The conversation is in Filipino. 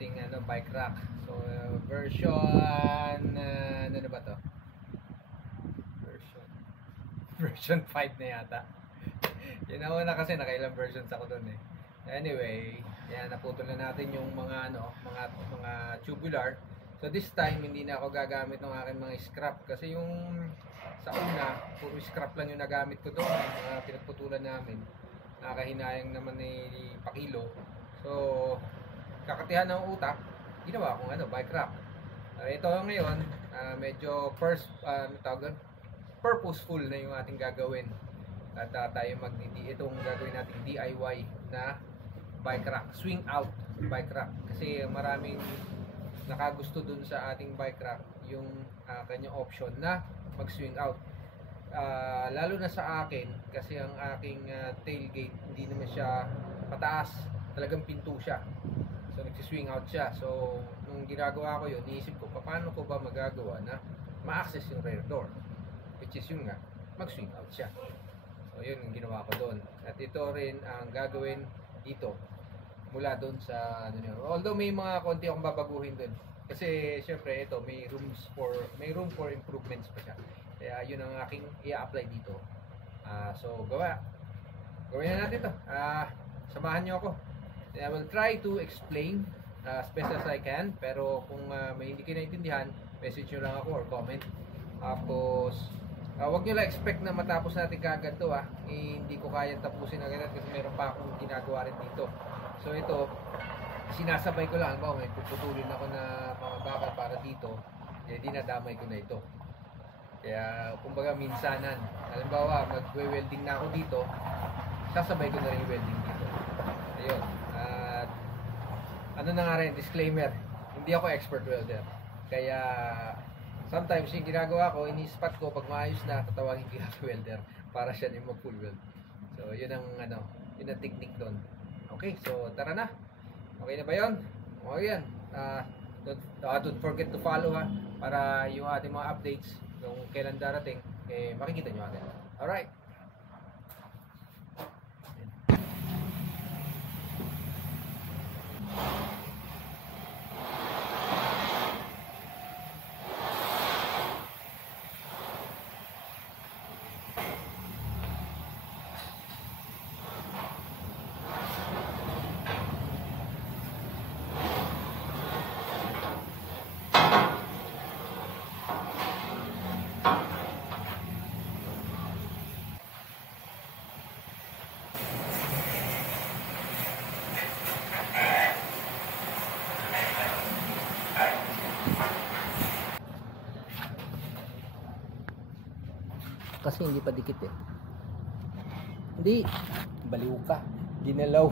ating bike rack. So version ano na ba to? Version 5 na yata. Yun na kasi nakailang versions ako doon eh. Anyway, yan, naputol na natin yung mga tubular. So this time hindi na ako gagamit ng aking mga scrap kasi yung sa una, puro scrap lang yung nagamit ko doon, mga pinagputulan namin. Nakahinayang naman ni Pakilo. So kakatihan ng utak, ginawa kong bike rack. Ito ngayon, medyo purposeful na yung ating gagawin. At tayo itong gagawin nating DIY na bike rack, swing out bike rack. Kasi maraming nakagusto dun sa ating bike rack yung kanyang option na mag-swing out. Lalo na sa akin kasi ang aking tailgate hindi naman siya pataas, talagang pinto siya. So nag-swing out siya. So nung ginagawa ko yun, iniisip ko paano ko ba magagawa na ma-access yung rear door, which is yun nga, mag-swing out siya. So yun yung ginawa ko doon. At ito rin ang gagawin dito mula doon sa although may mga konti akong babaguhin doon kasi syempre ito may room for improvements pa siya. Kaya yun ang aking i-apply dito. So gawin na natin to. Samahan niyo ako. I will try to explain as best as I can, pero kung may hindi kayo naintindihan, message nyo lang ako or comment. Tapos wag nyo lang expect na matapos natin kagad to hindi ko kayang tapusin agad kasi meron pa akong ginagawa rin dito. So ito, sinasabay ko lang, may puputulin ako na mga bakal para dito, dinadamay ko na ito. Kaya kumbaga minsanan, halimbawa magwe-welding na ako dito, sasabay ko na rin yung welding dito. Ayun. Ano na nga rin, disclaimer, hindi ako expert welder. Kaya sometimes yung ginagawa ko, ini-spot ko pag maayos na, tatawagin ko yung welder para siya din mag-full weld. So yun ang yun ang technique doon. Okay, so tara na. Okay na ba yun? Okay yan. Don't forget to follow para yung ating mga updates kung kailan darating, makikita nyo agad. Alright. Kasi hindi pa dikit Hindi, baliw ka, ginalaw.